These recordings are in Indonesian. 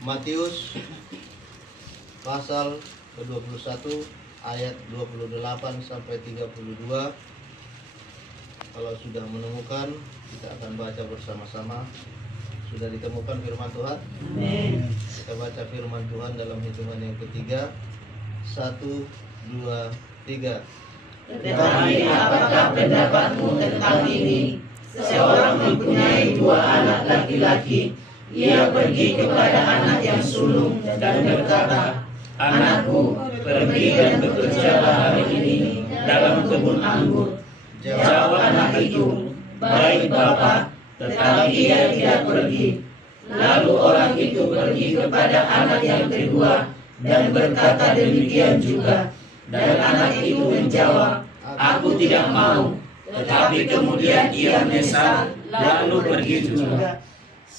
Matius pasal ke-21 ayat 28 sampai 32. Kalau sudah menemukan, kita akan baca bersama-sama. Sudah ditemukan firman Tuhan? Amin. Kita baca firman Tuhan dalam hitungan yang ketiga. 1, 2, 3. Tetapi apakah pendapatmu tentang ini? Seorang mempunyai 2 anak laki-laki. Ia pergi kepada anak yang sulung dan berkata, "Anakku, pergi dan bekerjalah hari ini dalam kebun anggur." Jawab anak itu, "Baik Bapa," tetapi ia tidak pergi. Lalu orang itu pergi kepada anak yang kedua dan berkata demikian juga. Dan anak itu menjawab, "Aku tidak mau." Tetapi kemudian ia menyesal lalu pergi juga.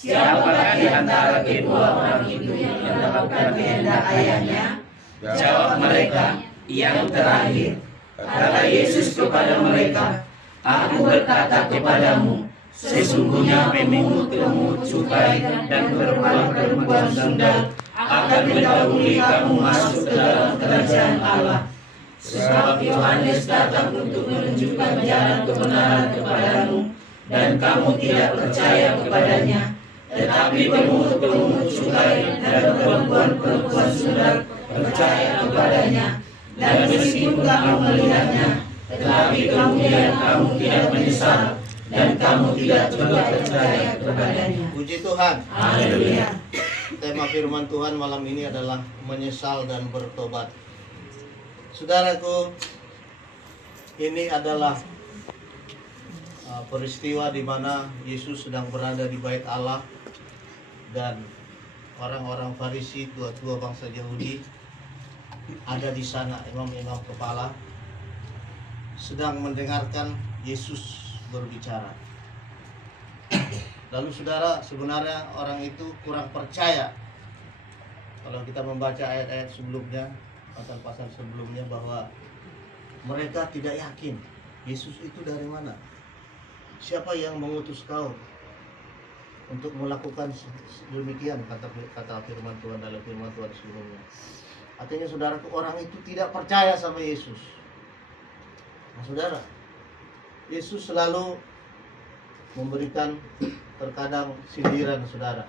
Siapakah di antara kedua orang itu yang melakukan kehendak ayahnya? Jawab mereka, "Yang terakhir." Kata Yesus kepada mereka, "Aku berkata kepadamu, sesungguhnya pemungut-pemungut cukai dan perempuan-perempuan sundal akan mendahului kamu masuk ke dalam kerajaan Allah. Sebab Yohanes datang untuk menunjukkan jalan kebenaran kepadamu, dan kamu tidak percaya kepadanya. Tetapi pemungut-pemungut cukai dan perempuan-perempuan sundal percaya kepadanya. Dan meskipun kamu melihatnya, tetapi kemudian kamu tidak menyesal, dan kamu tidak juga percaya kepadanya." Puji Tuhan. Haleluya. Tema firman Tuhan malam ini adalah menyesal dan bertobat. Saudaraku, ini adalah peristiwa di mana Yesus sedang berada di bait Allah dan orang-orang Farisi, tua-tua bangsa Yahudi ada di sana, imam-imam kepala sedang mendengarkan Yesus berbicara. Lalu saudara, sebenarnya orang itu kurang percaya. Kalau kita membaca ayat-ayat sebelumnya, pasal-pasal sebelumnya, bahwa mereka tidak yakin Yesus itu dari mana. Siapa yang mengutus kau untuk melakukan demikian, kata firman Tuhan dalam firman Tuhan sebelumnya. Artinya saudaraku, orang itu tidak percaya sama Yesus. Nah saudara, Yesus selalu memberikan terkadang sindiran saudara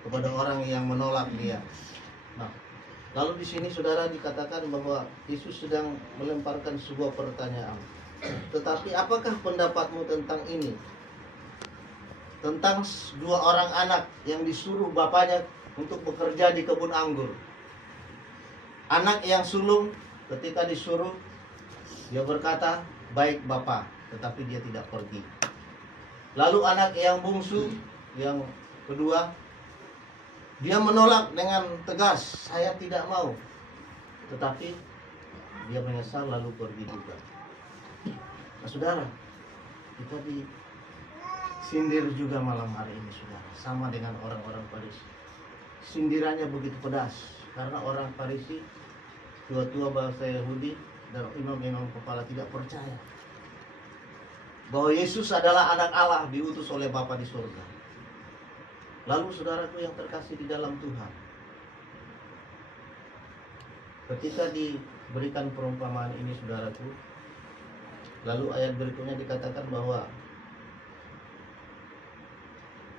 kepada orang yang menolak dia. Nah, lalu di sini saudara dikatakan bahwa Yesus sedang melemparkan sebuah pertanyaan. Tetapi apakah pendapatmu tentang ini? Tentang 2 orang anak yang disuruh bapaknya untuk bekerja di kebun anggur. Anak yang sulung ketika disuruh, dia berkata, "Baik Bapa," tetapi dia tidak pergi. Lalu anak yang bungsu, yang kedua, dia menolak dengan tegas, "Saya tidak mau." Tetapi dia menyesal lalu pergi juga. Nah saudara, kita disindir juga malam hari ini saudara, sama dengan orang-orang Farisi. Sindirannya begitu pedas karena orang Farisi, tua-tua bangsa Yahudi dan imam-imam kepala tidak percaya bahwa Yesus adalah anak Allah diutus oleh Bapa di surga. Lalu saudaraku yang terkasih di dalam Tuhan, ketika diberikan perumpamaan ini saudaraku, lalu ayat berikutnya dikatakan bahwa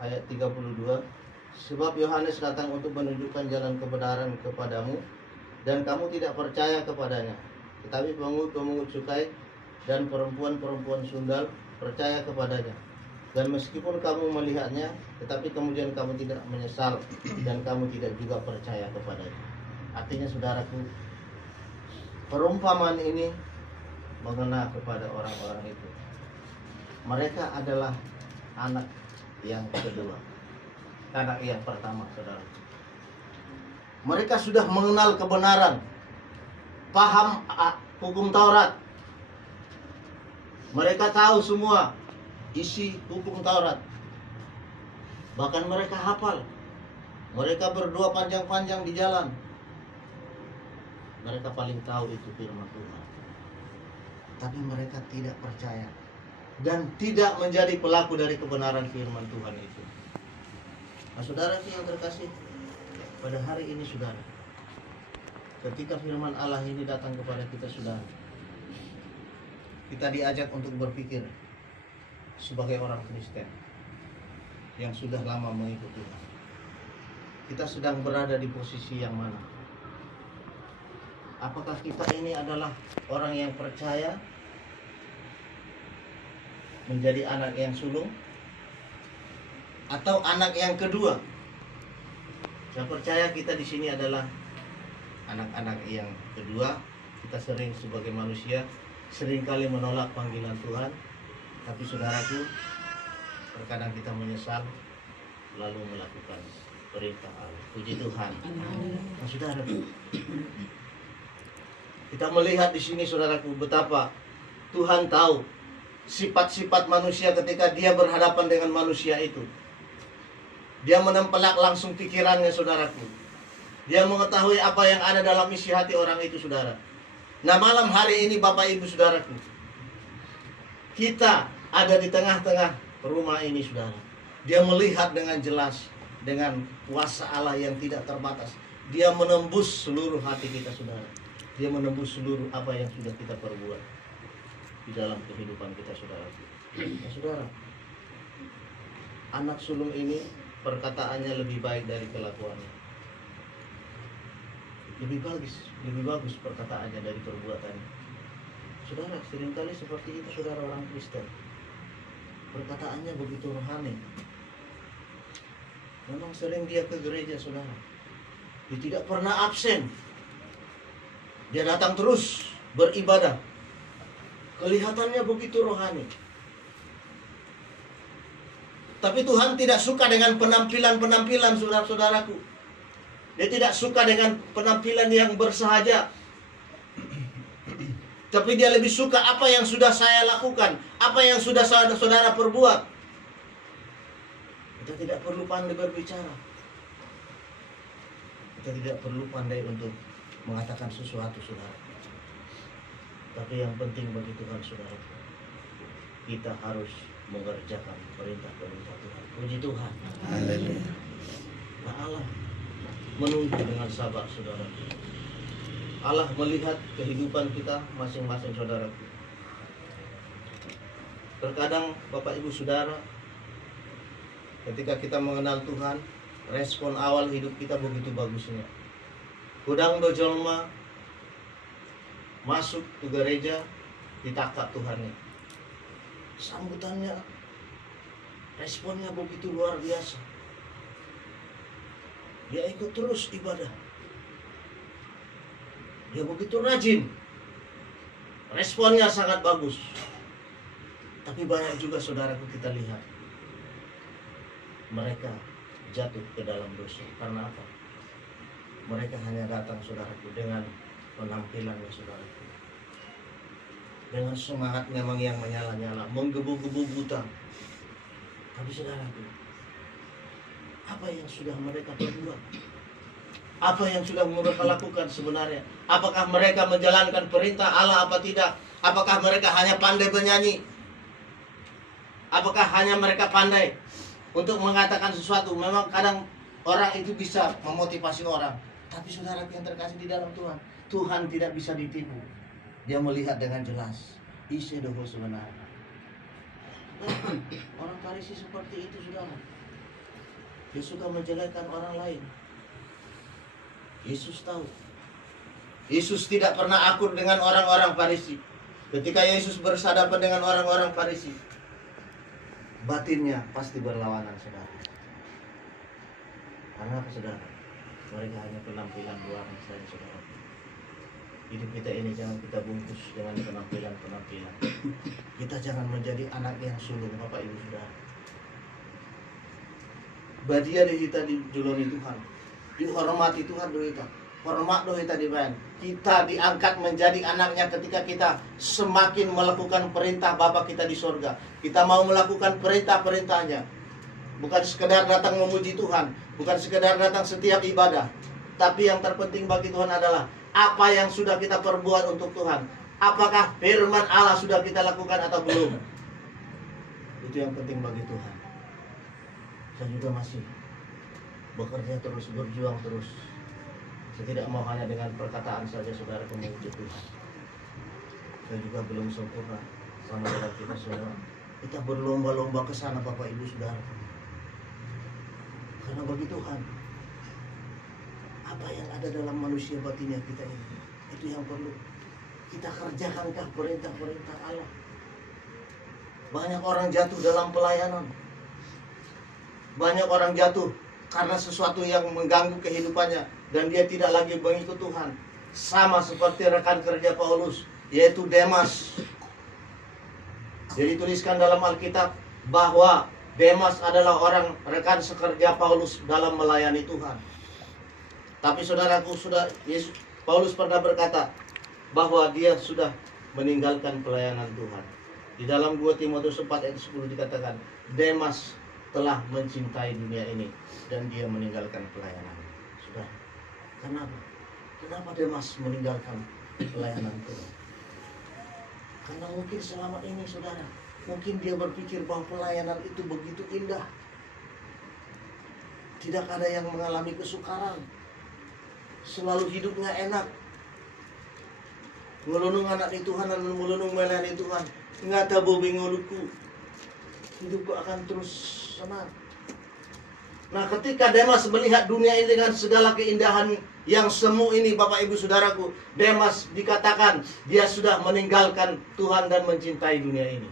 ayat 32, "Sebab Yohanes datang untuk menunjukkan jalan kebenaran kepadamu, dan kamu tidak percaya kepadanya. Tetapi pemungut-pemungut cukai dan perempuan-perempuan sundal percaya kepadanya. Dan meskipun kamu melihatnya, tetapi kemudian kamu tidak menyesal, dan kamu tidak juga percaya kepadanya." Artinya saudaraku, perumpamaan ini mengena kepada orang-orang itu. Mereka adalah anak yang kedua, anak yang pertama saudara. Mereka sudah mengenal kebenaran, paham hukum Taurat. Mereka tahu semua isi hukum Taurat. Bahkan mereka hafal. Mereka berdoa panjang-panjang di jalan. Mereka paling tahu itu firman Tuhan. Tapi mereka tidak percaya dan tidak menjadi pelaku dari kebenaran firman Tuhan itu. Nah saudara yang terkasih, pada hari ini saudara, ketika firman Allah ini datang kepada kita saudara, kita diajak untuk berpikir sebagai orang Kristen yang sudah lama mengikuti Tuhan. Kita sedang berada di posisi yang mana? Apakah kita ini adalah orang yang percaya menjadi anak yang sulung, atau anak yang kedua? Saya percaya kita di sini adalah anak-anak yang kedua. Kita sering sebagai manusia seringkali menolak panggilan Tuhan, tapi saudaraku, terkadang kita menyesal lalu melakukan perintah Allah. Puji Tuhan. Nah, saudara, kita melihat di sini saudaraku betapa Tuhan tahu sifat-sifat manusia ketika dia berhadapan dengan manusia itu. Dia menempelak langsung pikirannya saudaraku. Dia mengetahui apa yang ada dalam isi hati orang itu saudara. Nah, malam hari ini Bapak Ibu saudaraku, kita ada di tengah-tengah rumah ini saudara. Dia melihat dengan jelas, dengan kuasa Allah yang tidak terbatas. Dia menembus seluruh hati kita saudara. Dia menembus seluruh apa yang sudah kita perbuat di dalam kehidupan kita saudara. Nah, saudara, anak sulung ini perkataannya lebih baik dari kelakuannya. Lebih bagus perkataannya dari perbuatannya. Saudara, seringkali seperti itu saudara orang Kristen. Perkataannya begitu rohani. Memang sering dia ke gereja saudara. Dia tidak pernah absen. Dia datang terus beribadah. Kelihatannya begitu rohani. Tapi Tuhan tidak suka dengan penampilan-penampilan saudara-saudaraku. Dia tidak suka dengan penampilan yang bersahaja. Tapi dia lebih suka apa yang sudah saya lakukan, apa yang sudah saudara perbuat. Kita tidak perlu pandai berbicara. Kita tidak perlu pandai untuk mengatakan sesuatu saudara. Tapi yang penting bagi Tuhan saudara, kita harus mengerjakan perintah-perintah Tuhan. Puji Tuhan. Haleluya. Nah, Allah menunggu dengan sabar saudara. Allah melihat kehidupan kita masing-masing saudaraku. Terkadang Bapak Ibu Saudara, ketika kita mengenal Tuhan, respon awal hidup kita begitu bagusnya. Kudang dojolma masuk ke gereja, ditakak Tuhannya. Sambutannya, responnya begitu luar biasa. Dia ikut terus ibadah. Dia begitu rajin. Responnya sangat bagus. Tapi banyak juga saudaraku kita lihat, mereka jatuh ke dalam dosa. Karena apa? Mereka hanya datang saudaraku dengan penampilannya saudaraku, dengan semangatnya yang menyala-nyala, menggebu-gebu buta. Tapi saudaraku, apa yang sudah mereka perbuat? Apa yang sudah mereka lakukan sebenarnya? Apakah mereka menjalankan perintah Allah apa tidak? Apakah mereka hanya pandai bernyanyi? Apakah hanya mereka pandai untuk mengatakan sesuatu? Memang kadang orang itu bisa memotivasi orang. Tapi saudara yang terkasih di dalam Tuhan, Tuhan tidak bisa ditipu. Dia melihat dengan jelas isi doa sebenarnya. Orang Farisi seperti itu saudara. Dia suka menjelekkan orang lain. Yesus tahu. Yesus tidak pernah akur dengan orang-orang Farisi. Ketika Yesus bersadapan dengan orang-orang Farisi, batinnya pasti berlawanan saudara. Karena apa saudara? Mereka hanya penampilan luar saja saudara. Hidup kita ini jangan kita bungkus dengan penampilan-penampilan. Kita jangan menjadi anak yang sulung Bapak Ibu saudara. Badia kita dijulungi Tuhan, dihormati Tuhan doa kita. Hormat doa kita dibayar. Kita diangkat menjadi anaknya ketika kita semakin melakukan perintah Bapa kita di sorga. Kita mau melakukan perintah-perintahnya. Bukan sekedar datang memuji Tuhan, bukan sekedar datang setiap ibadah. Tapi yang terpenting bagi Tuhan adalah apa yang sudah kita perbuat untuk Tuhan. Apakah firman Allah sudah kita lakukan atau belum? Itu yang penting bagi Tuhan. Saya juga masih bekerja terus, berjuang terus. Saya tidak mau hanya dengan perkataan saja saudara memuji Tuhan. Saya juga belum sempurna sama dengan kita saudara. Kita berlomba-lomba ke sana Bapak Ibu Saudara. Karena bagi Tuhan, apa yang ada dalam manusia batinnya kita ini, itu yang perlu kita kerjakankah perintah-perintah Allah. Banyak orang jatuh dalam pelayanan. Banyak orang jatuh karena sesuatu yang mengganggu kehidupannya dan dia tidak lagi mengikut Tuhan. Sama seperti rekan kerja Paulus, yaitu Demas. Jadi tuliskan dalam Alkitab bahwa Demas adalah orang rekan sekerja Paulus dalam melayani Tuhan. Tapi saudaraku, Paulus pernah berkata bahwa dia sudah meninggalkan pelayanan Tuhan. Di dalam 2 Timotius 4 ayat 10 dikatakan, Demas telah mencintai dunia ini dan dia meninggalkan pelayanan. Sudah. Kenapa? Kenapa Demas meninggalkan pelayanan Tuhan? Karena mungkin selama ini saudara, mungkin dia berpikir bahwa pelayanan itu begitu indah. Tidak ada yang mengalami kesukaran. Selalu hidupnya enak. Ngelunung anak di Tuhan dan ngelunung melayani Tuhan. Ngata bobi nguluku. Hidupku akan terus senang. Nah, ketika Demas melihat dunia ini dengan segala keindahan yang semu ini, Bapak Ibu Saudaraku, Demas dikatakan dia sudah meninggalkan Tuhan dan mencintai dunia ini.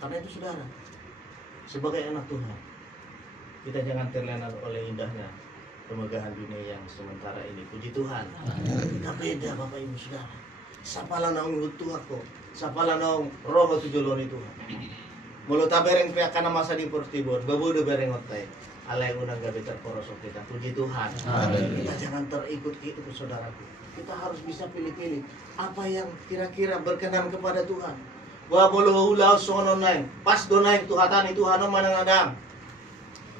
Karena itu saudara, sebagai anak Tuhan, kita jangan terlena oleh indahnya kemegahan dunia yang sementara ini. Puji Tuhan. Kita beda Bapak Ibu Saudara. Sapalah naung Tuhan kok. Sapalah naung roh tujuloni Tuhan. Mulut tabereng pihak kana masa di Portibor, babudo bereng otai. Alay unang gabi terporosok kita. Puji Tuhan. Kita jangan terikut-ikut saudaraku. Kita harus bisa pilih-pilih apa yang kira-kira berkenan kepada Tuhan. Wa bolo ulau sono naing, pas do naing Tuhatan itu hano manangadang.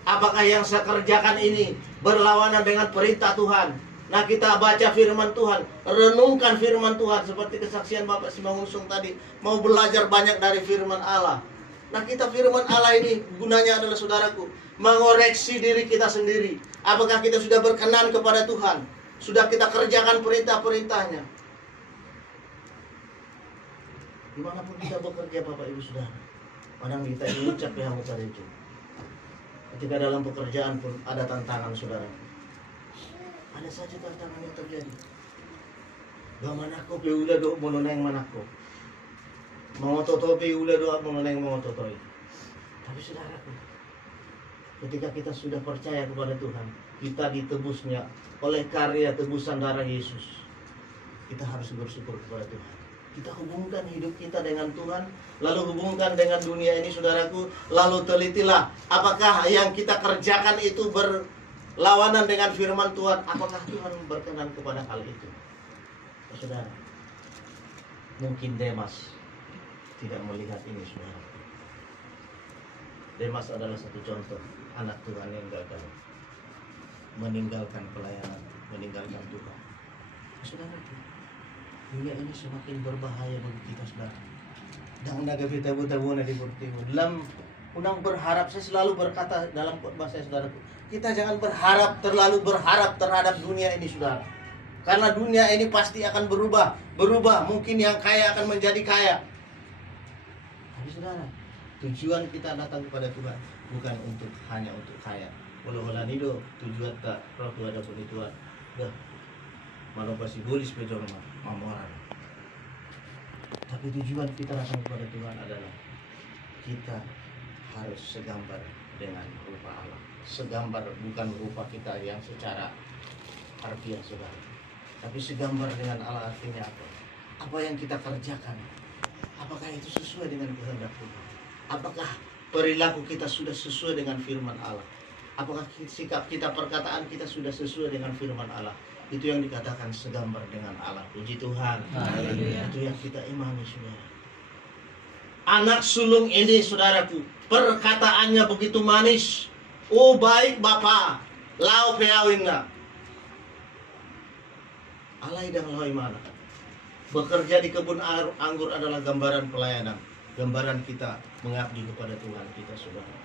Apakah yang saya kerjakan ini berlawanan dengan perintah Tuhan? Nah, kita baca firman Tuhan, renungkan firman Tuhan seperti kesaksian Bapak Simangunsung tadi, mau belajar banyak dari firman Allah. Nah, kita firman Allah ini gunanya adalah saudaraku, mengoreksi diri kita sendiri. Apakah kita sudah berkenan kepada Tuhan? Sudah kita kerjakan perintah-perintahnya? Dimanapun kita bekerja Bapak Ibu Saudara, padang kita diucap yang itu. Ketika dalam pekerjaan pun ada tantangan saudara. Ada saja tantangan yang terjadi. Gak manako pe ula do mononeng manako. Mengototo pe ula do mononeng mengototoi. Tapi saudaraku, ketika kita sudah percaya kepada Tuhan, kita ditebusnya oleh karya tebusan darah Yesus. Kita harus bersyukur kepada Tuhan. Kita hubungkan hidup kita dengan Tuhan, lalu hubungkan dengan dunia ini saudaraku, lalu telitilah apakah yang kita kerjakan itu berlawanan dengan firman Tuhan, apakah Tuhan berkenan kepada hal itu. Saudara, mungkin Demas tidak melihat ini saudara. Demas adalah satu contoh anak Tuhan yang gagal, meninggalkan pelayanan, meninggalkan Tuhan. Saudara, dunia ini semakin berbahaya bagi kita saudara. Dan naga kita buta-buta di Portibor. Dalam undang berharap, saya selalu berkata dalam bahasa saudaraku, kita jangan terlalu berharap terhadap dunia ini saudara. Karena dunia ini pasti akan berubah. Mungkin yang kaya akan menjadi kaya. Tapi saudara, tujuan kita datang kepada Tuhan bukan hanya untuk kaya. Walau nido tujuan tak roh Tuhan ada penituan. Dah. Malah pasti bolis pejor mamoran. Tapi tujuan kita datang kepada Tuhan adalah kita harus segambar dengan rupa Allah. Segambar bukan rupa kita yang secara harfiah saudara, tapi segambar dengan Allah. Artinya apa? Apa yang kita kerjakan, apakah itu sesuai dengan kehendak Tuhan? Apakah perilaku kita sudah sesuai dengan firman Allah? Apakah sikap kita, perkataan kita sudah sesuai dengan firman Allah? Itu yang dikatakan segambar dengan Allah. Puji Tuhan. Itu yang kita imani saudara. Anak sulung ini saudaraku, perkataannya begitu manis. Oh baik Bapa, lau peawinna. Alai dan lau mana. Bekerja di kebun anggur adalah gambaran pelayanan. Gambaran kita mengabdi kepada Tuhan kita saudara.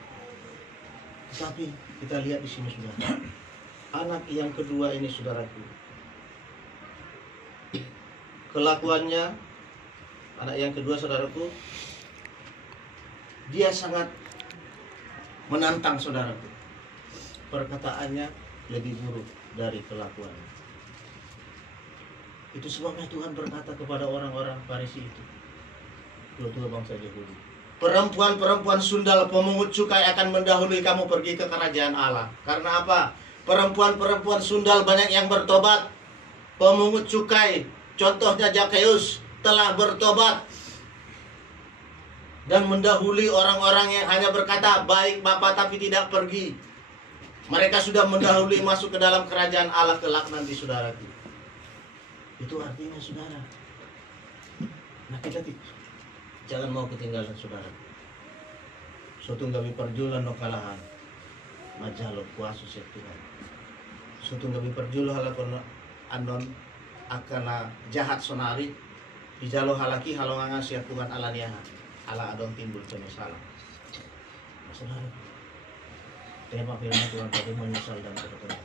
Tapi kita lihat di sini saudara, anak yang kedua ini saudaraku, kelakuannya anak yang kedua saudaraku, dia sangat menantang saudaraku. Perkataannya lebih buruk dari kelakuannya. Itu sebabnya Tuhan berkata kepada orang-orang Farisi itu, tua-tua bangsa Yahudi, perempuan-perempuan sundal pemungut cukai akan mendahului kamu pergi ke kerajaan Allah. Karena apa? Perempuan-perempuan sundal banyak yang bertobat. Pemungut cukai, contohnya Zakheus, telah bertobat dan mendahului orang-orang yang hanya berkata baik Bapa tapi tidak pergi. Mereka sudah mendahului masuk ke dalam kerajaan Allah kelak nanti saudaraku. Itu artinya saudara, nah kita jangan mau ketinggalan saudara. Suatu kami perjulan no kalahan majalot kuasa siap Tuhan. Suatu kami perjulan halakon anon akana jahat sonari dijalo halaki halongangan siap Tuhan alaniaha ala adon timbul penyesalan. Nah, saudara, tema firman Tuhan tadi menyesal dan bertobat.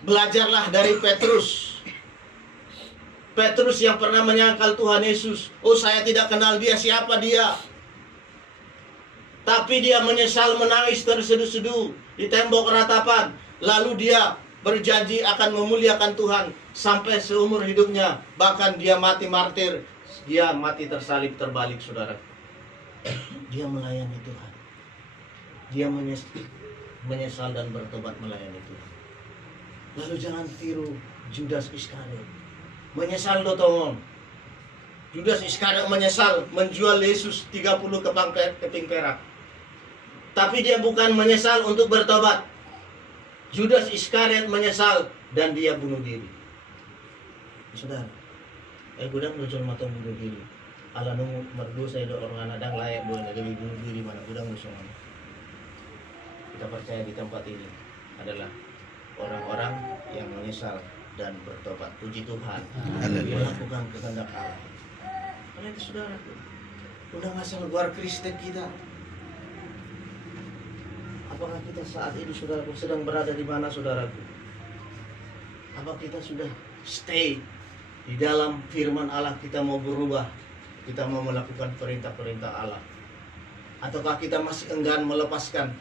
Belajarlah dari Petrus. Petrus yang pernah menyangkal Tuhan Yesus. Oh, saya tidak kenal dia, siapa dia? Tapi dia menyesal, menangis terseduh-seduh di tembok ratapan. Lalu dia berjanji akan memuliakan Tuhan sampai seumur hidupnya. Bahkan dia mati martir. Dia mati tersalib terbalik, saudara. Dia melayani Tuhan. Dia menyesal dan bertobat melayani Tuhan. Lalu jangan tiru Judas Iskariot. Menyesal dotongon. Judas Iskariot menyesal menjual Yesus 30 keping perak. Tapi dia bukan menyesal untuk bertobat. Judas Iskariot menyesal dan dia bunuh diri. Saudara, gudang dosong matang bunuh diri. Ala nunggu merdu saya do orang adang layak dua lebih bunuh diri mana gudang dosong. Kita percaya di tempat ini adalah orang-orang yang menyesal dan bertobat. Puji Tuhan. Melakukan kehendak Allah. Karena itu saudara, udah ngasal luar Kristen kita. Apakah kita saat ini saudaraku sedang berada di mana saudaraku? Apa kita sudah stay di dalam firman Allah, kita mau berubah, kita mau melakukan perintah-perintah Allah? Ataukah kita masih enggan melepaskan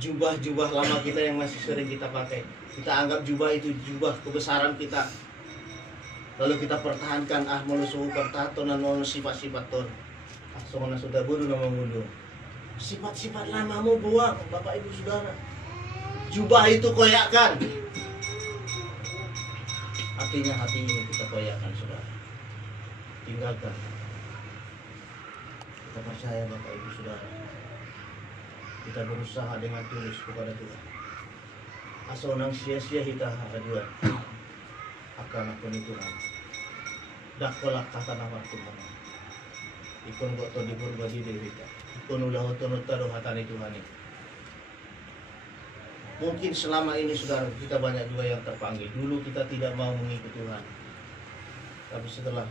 jubah-jubah lama kita yang masih sering kita pakai? Kita anggap jubah itu jubah kebesaran kita. Lalu kita pertahankan menusuh pertatonan sifat-sifat ton. Soalnya sudah bodoh nama bodoh. Sifat-sifat lamamu buang, Bapak Ibu Saudara. Jubah itu koyakkan. Artinya hati ini kita koyakkan, saudara. Tinggalkan. Kita percaya Bapak Ibu Saudara. Kita berusaha dengan tulus kepada Tuhan. Asonang sia-sia kita haduan akan Tuhan. Dakolak kata nama Tuhan. Ikon kok to dibur badi dewi kita. Ikon ulah otonota do hatani Tuhan ini. Mungkin selama ini saudara kita banyak juga yang terpanggil. Dulu kita tidak mau mengikut Tuhan. Tapi setelah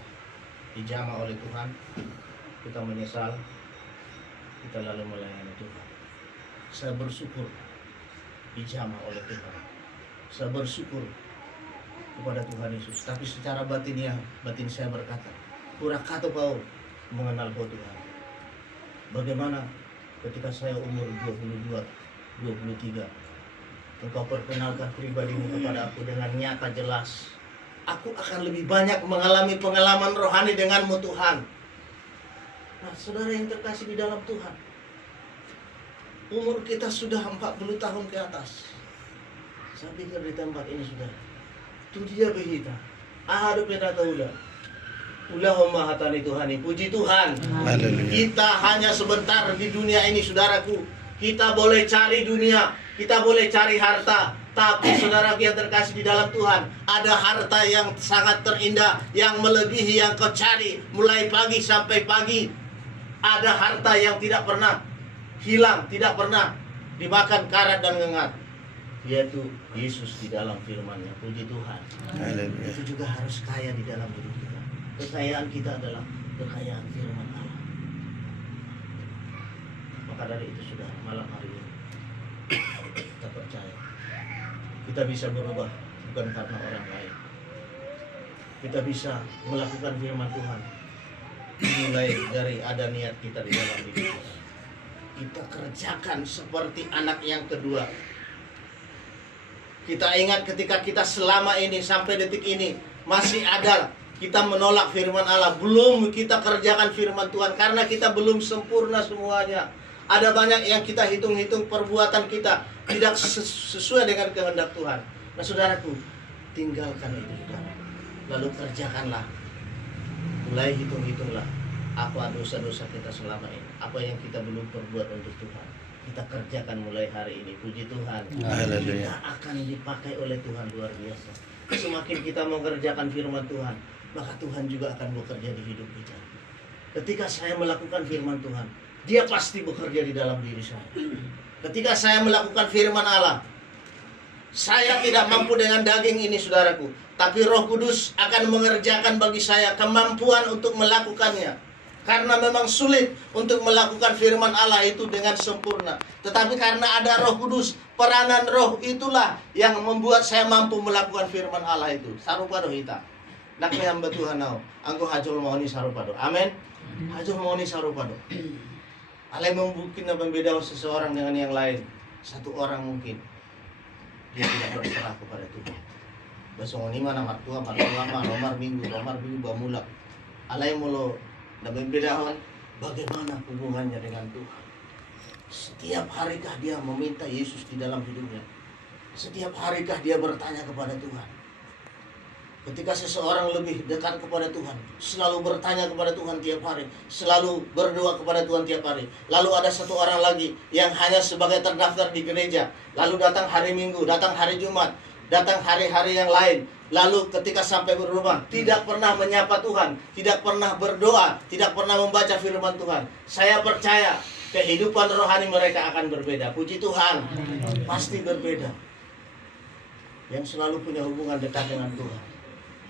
dijamah oleh Tuhan, kita menyesal. Kita lalu melayani Tuhan. Saya bersyukur dijamah oleh Tuhan. Saya bersyukur kepada Tuhan Yesus. Tapi secara batin saya berkata, kurang kata kau mengenal kau Tuhan. Bagaimana ketika saya umur 22, 23, engkau perkenalkan pribadimu kepada aku dengan nyata jelas. Aku akan lebih banyak mengalami pengalaman rohani denganmu Tuhan. Nah, saudara yang terkasih di dalam Tuhan, umur kita sudah 40 tahun ke atas. Saya pikir di tempat ini sudah. Itu dia berita. Ahadu penata ulah. Ulahumma hatani Tuhani. Puji Tuhan. Haleluya. Kita hanya sebentar di dunia ini saudaraku. Kita boleh cari dunia. Kita boleh cari harta. Tapi saudara yang terkasih di dalam Tuhan, ada harta yang sangat terindah, yang melebihi yang kau cari mulai pagi sampai pagi. Ada harta yang tidak pernah hilang, tidak pernah dimakan karat dan ngengat, yaitu Yesus di dalam firman-Nya. Puji Tuhan. Haleluya. Itu juga harus kaya di dalam hidup kita. Kekayaan kita adalah kekayaan firman Allah. Maka dari itu sudah malam hari ini kita bisa berubah bukan karena orang lain. Kita bisa melakukan firman Tuhan mulai dari ada niat kita di dalam hidup kita. Kita kerjakan seperti anak yang kedua. Kita ingat ketika kita selama ini sampai detik ini masih ada kita menolak firman Allah, belum kita kerjakan firman Tuhan karena kita belum sempurna semuanya. Ada banyak yang kita hitung-hitung perbuatan kita tidak sesuai dengan kehendak Tuhan. Nah saudaraku, tinggalkan itu sekarang. Lalu kerjakanlah. Mulai hitung-hitunglah apa dosa-dosa kita selama ini, apa yang kita belum perbuat untuk Tuhan. Kita kerjakan mulai hari ini. Puji Tuhan. Haleluya. Kita akan dipakai oleh Tuhan luar biasa. Semakin kita mengerjakan firman Tuhan, maka Tuhan juga akan bekerja di hidup kita. Ketika saya melakukan firman Tuhan, Dia pasti bekerja di dalam diri saya. Ketika saya melakukan firman Allah, saya tidak mampu dengan daging ini saudaraku, tapi Roh Kudus akan mengerjakan bagi saya kemampuan untuk melakukannya. Karena memang sulit untuk melakukan firman Allah itu dengan sempurna. Tetapi karena ada Roh Kudus, peranan Roh itulah yang membuat saya mampu melakukan firman Allah itu. Sarupado hita. Nakme hamba Tuhan nao. Angko hajol mohoni sarupado. Amin. Hajol mohoni sarupado. Allah mungkin membeda seseorang dengan yang lain. Satu orang mungkin dia tidak berserah kepada Tuhan. Besok ini mana martua, nomor minggu bamulak. Allah mulo dan membedakan bagaimana hubungannya dengan Tuhan. Setiap harikah dia meminta Yesus di dalam hidupnya? Setiap harikah dia bertanya kepada Tuhan? Ketika seseorang lebih dekat kepada Tuhan, selalu bertanya kepada Tuhan tiap hari, selalu berdoa kepada Tuhan tiap hari. Lalu ada satu orang lagi yang hanya sebagai terdaftar di gereja, lalu datang hari Minggu, datang hari Jumat, datang hari-hari yang lain. Lalu ketika sampai berumah, tidak pernah menyapa Tuhan, tidak pernah berdoa, tidak pernah membaca firman Tuhan. Saya percaya kehidupan rohani mereka akan berbeda. Puji Tuhan, pasti berbeda. Yang selalu punya hubungan dekat dengan Tuhan,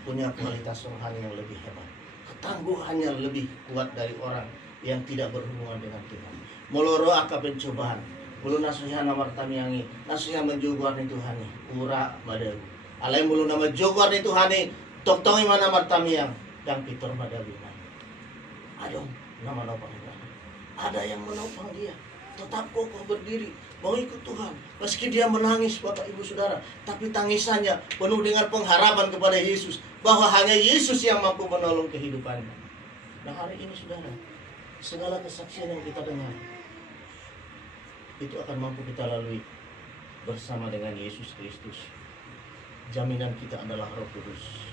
punya kualitas rohani yang lebih hebat. Ketangguhannya lebih kuat dari orang yang tidak berhubungan dengan Tuhan. Moloro aka pencobaan, mulu nasuhan nomor tamiangi, nasuhan menjuguarni Tuhani, ura madawi. Alay mulu nama jogwar ni Tuhani, toktongi mana martamiang, dan pitor madawi. Adong, nama nopang Tuhan. Ada yang menopang dia, tetap kokoh berdiri, mengikut Tuhan. Meski dia menangis, Bapak Ibu Saudara, tapi tangisannya penuh dengan pengharapan kepada Yesus, bahwa hanya Yesus yang mampu menolong kehidupannya. Nah hari ini Saudara, segala kesaksian yang kita dengar, itu akan mampu kita lalui bersama dengan Yesus Kristus. Jaminan kita adalah Roh Kudus.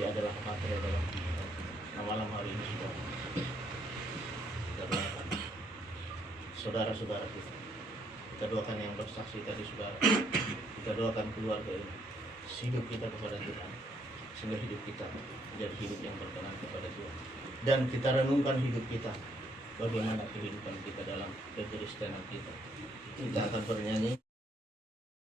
Dia adalah materai dalam kita. Nah malam hari ini Saudara, kita doakan saudara-saudara kita doakan yang bersaksi tadi Saudara, kita doakan keluarga ini, hidup kita kepada Tuhan, sehingga hidup kita menjadi hidup yang berkenan kepada Tuhan. Dan kita renungkan hidup kita, bagaimana kehidupan kita dalam kekristenan kita. Kita akan bernyanyi.